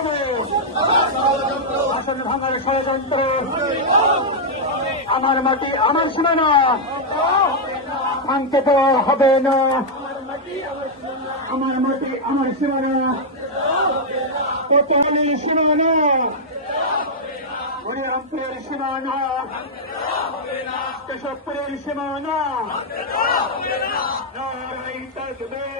হবে আসন ভাঙার ষড়যন্ত্র। আমার মাটি আমার সীমানা ভাঙতে তো হবে না। আমার মাটি আমার সীমানা কোতোয়ালির সীমানা হরিরামপুরের সীমানা কেশবপুরের সীমানা। নারায়ণ তকবীর।